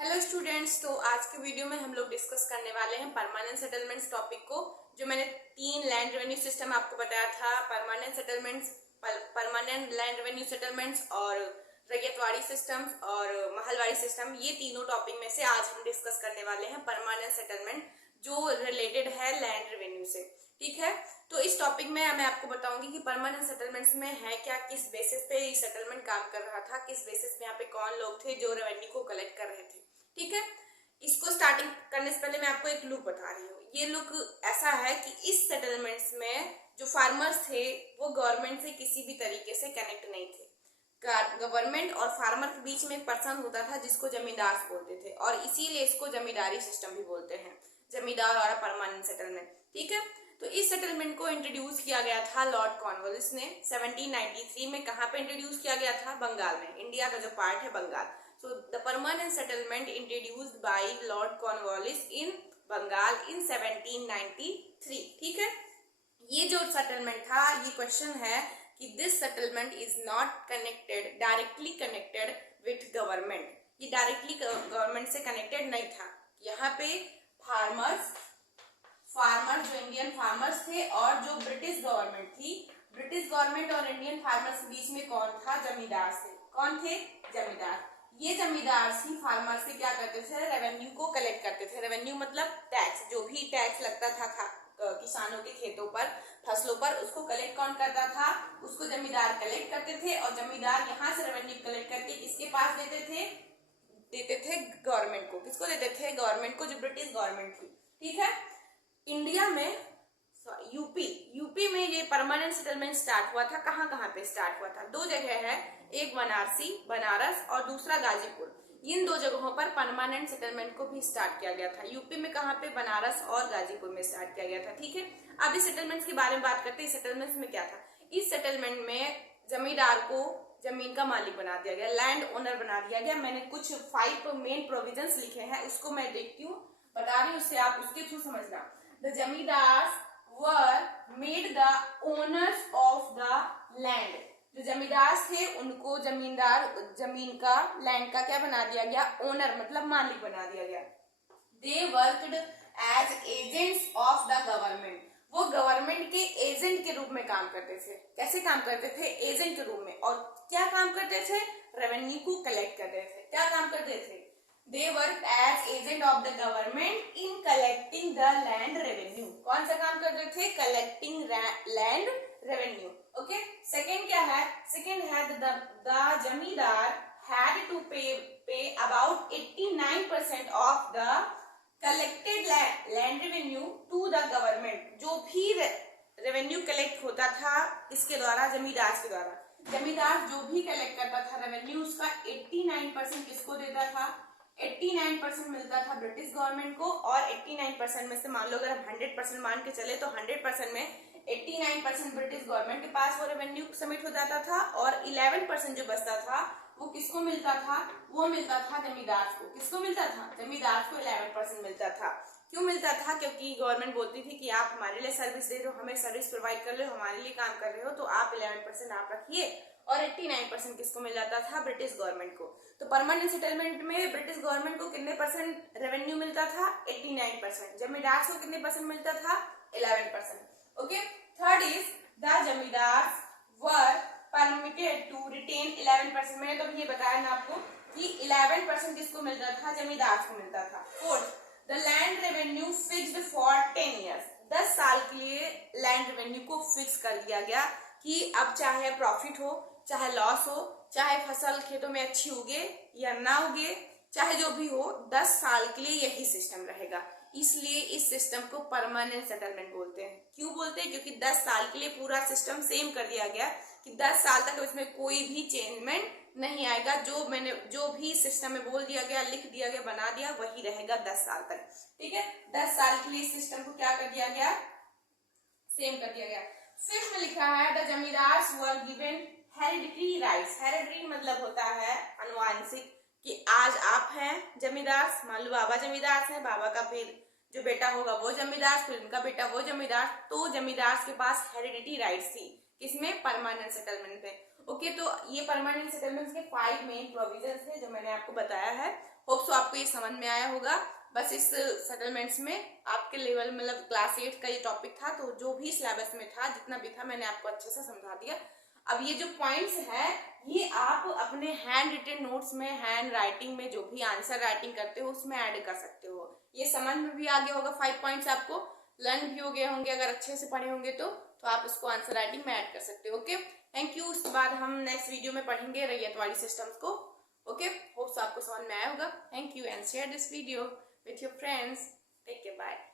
Hello students, तो आज के वीडियो में हम लोग डिस्कस करने वाले हैं परमानेंट सेटलमेंट्स टॉपिक को। जो मैंने 3 लैंड रेवेन्यू सिस्टम आपको बताया था, permanent settlements, permanent land revenue settlements और रैयतवाड़ी सिस्टम्स और महलवाड़ी सिस्टम, ये तीनों टॉपिक में से आज हम डिस्कस करने वाले हैं परमानेंट सेटलमेंट जो रिलेटेड है लैंड रेवेन्यू से। ठीक है, तो इस टॉपिक में मैं आपको बताऊंगी कि परमानेंट सेटलमेंट्स में है क्या, किस बेसिस पे ये सेटलमेंट काम कर रहा था, किस बेसिस पे यहाँ पे कौन लोग थे जो रेवेन्यू को कलेक्ट कर रहे थे। ठीक है, इसको स्टार्टिंग करने से पहले मैं आपको एक लुक बता रही हूँ। ये लुक ऐसा है कि इस सेटलमेंट्स में जो फार्मर्स थे वो गवर्नमेंट से किसी भी तरीके से कनेक्ट नहीं थे। गवर्नमेंट और फार्मर के बीच में एक पर्सन होता था जिसको जमींदार बोलते थे, और इसीलिए इसको जमींदारी सिस्टम भी बोलते हैं, जमींदार और परमानेंट सेटलमेंट। ठीक है, तो इस सेटलमेंट को इंट्रोड्यूस किया गया था लॉर्ड कॉर्नवालिस ने 1793 में। कहाँ पे इंट्रोड्यूस किया गया था? बंगाल में। इंडिया का जो पार्ट है Bengal. So the permanent settlement introduced by Lord Cornwallis in Bengal in 1793। ठीक है, ये जो सेटलमेंट था, ये क्वेश्चन है कि this settlement is not connected, directly connected with government. ये डायरेक्टली गवर्नमेंट से कनेक्टेड नहीं था। यहाँ पे फार्मर्स जो इंडियन फार्मर्स थे और जो ब्रिटिश गवर्नमेंट थी, ब्रिटिश गवर्नमेंट और इंडियन फार्मर्स के बीच में कौन था? जमींदार थे। कौन थे? जमींदार। ये जमींदार ही फार्मर से क्या करते थे? रेवेन्यू को कलेक्ट करते थे। रेवेन्यू मतलब टैक्स, जो भी टैक्स लगता था किसानों के खेतों पर, फसलों पर, उसको कलेक्ट कौन करता था? उसको जमींदार कलेक्ट करते थे। और जमींदार यहाँ से रेवेन्यू कलेक्ट करके किसके पास देते थे? गवर्नमेंट को। किसको देते थे? गवर्नमेंट को, जो ब्रिटिश गवर्नमेंट थी। ठीक है, इंडिया में यूपी में ये परमानेंट सेटलमेंट स्टार्ट हुआ था। कहाँ कहाँ पे स्टार्ट हुआ था? 2 जगह है, एक वाराणसी बनारस और दूसरा गाजीपुर। इन 2 जगहों पर परमानेंट सेटलमेंट को भी स्टार्ट किया गया था। यूपी में कहाँ पे? बनारस और गाजीपुर में स्टार्ट किया गया था। ठीक है, अब इस सेटलमेंट्स के बारे में बात करते हैं। इस सेटलमेंट्स में क्या था? इस सेटलमेंट में जमींदार को जमीन का मालिक बना दिया गया, लैंड ओनर बना दिया गया। मैंने कुछ 5 मेन प्रोविजंस लिखे हैं, उसको मैं देखती हूँ, बता रही हूँ, उससे आप उसके थ्रू समझना। द जमींदार were made the owners of the land। जो जमींदार थे उनको जमीन का, लैंड का क्या बना दिया गया? ओनर मतलब मालिक बना दिया गया। They worked as agents of the government। वो गवर्नमेंट के एजेंट के रूप में काम करते थे। कैसे काम करते थे? एजेंट के रूप में। और क्या काम करते थे? रेवेन्यू को कलेक्ट करते थे। क्या काम करते थे? They worked as agent of the government in collecting the land revenue। कौन सा काम करते थे? collecting land revenue। Okay, second क्या है? सेकेंड है the जमींदार had to pay about 89% of the collected land revenue to the government। जो भी रेवेन्यू कलेक्ट होता था इसके द्वारा, जमींदार के द्वारा, जमींदार जो भी कलेक्ट करता था रेवेन्यू, उसका 89% किसको देता था? 89% मिलता था ब्रिटिश गवर्नमेंट को। और 89% में से मान लो, अगर हम 100% मान के चले, तो 100% में 89% ब्रिटिश गवर्नमेंट के पास वो रेवेन्यू सबमिट हो जाता था, और 11% जो बचता था वो किसको मिलता था? वो मिलता था जमींदार को। किसको मिलता था? जमींदार को 11% मिलता था। क्यों मिलता था? क्योंकि गवर्नमेंट बोलती थी कि आप हमारे लिए सर्विस दे रहे हो, हमें सर्विस प्रोवाइड कर रहे हो, हमारे लिए काम कर रहे हो, तो आप 11% आप रखिए। और 89% किसको मिल जाता था? ब्रिटिश गवर्नमेंट को। तो परमानेंट सेटलमेंट में ब्रिटिश गवर्नमेंट को कितने परसेंट रेवेन्यू मिलता था? 89%। जमींदार को कितने परसेंट मिलता था? 11%। ओके, थर्ड इज द जमींदार वर परमिटेड टू रिटेन 11%। मैंने तो ये बताया ना आपको कि 11% किसको मिलता था? जमींदार को मिलता था। Fourth, the land revenue fixed for 10 years. 10 साल के लिए लैंड रेवेन्यू को फिक्स कर दिया गया कि अब चाहे प्रॉफिट हो, चाहे लॉस हो, चाहे फसल खेतों में अच्छी उगे या ना उगे, चाहे जो भी हो, 10 साल के लिए यही सिस्टम रहेगा। इसलिए इस सिस्टम को परमानेंट सेटलमेंट बोलते हैं। क्यों बोलते हैं? क्योंकि 10 साल के लिए पूरा सिस्टम सेम कर दिया गया कि 10 साल तक इसमें कोई भी चेंजमेंट नहीं आएगा। जो भी सिस्टम में बोल दिया गया, लिख दिया गया, बना दिया, वही रहेगा 10 साल तक। ठीक है, 10 साल के लिए सिस्टम को क्या कर दिया गया? सेम कर दिया गया। फिफ्थ में लिखा है the zamindars were given hereditary rights. Hereditary मतलब होता है अनुवांशिक, कि आज आप हैं जमींदार, मान लो बाबा जमींदार हैं, बाबा का फिर जो बेटा होगा वो जमींदार, फिर उनका बेटा वो जमींदार। तो जमींदार के पास हेरिडिटरी राइट्स थी। किसमें? परमानेंट सेटलमेंट में। ओके, तो ये परमानेंट सेटलमेंट के 5 मेन प्रोविजंस थे जो मैंने आपको बताया है। होप सो आपको ये समझ में आया होगा। बस इस सेटलमेंट्स में आपके लेवल मतलब क्लास 8 का ये टॉपिक था, तो जो भी सिलेबस में था जितना भी था मैंने आपको अच्छे से समझा दिया। अब ये जो पॉइंट्स है ये आप अपने हैंड रिटन नोट्स में, हैंड राइटिंग में जो भी आंसर राइटिंग करते हो उसमें ऐड कर सकते हो। ये समझ में भी आ गया होगा, 5 पॉइंट्स आपको लर्न भी हो गए होंगे अगर अच्छे से पढ़े होंगे तो आप इसको आंसर राइटिंग में ऐड कर सकते हो। Okay, thank you. उसके बाद हम नेक्स्ट वीडियो में पढ़ेंगे रैयतवाड़ी सिस्टम्स को। ओके, होप्स आपको समझ में आया होगा। Thank you and share this video with your friends. Take care. Bye.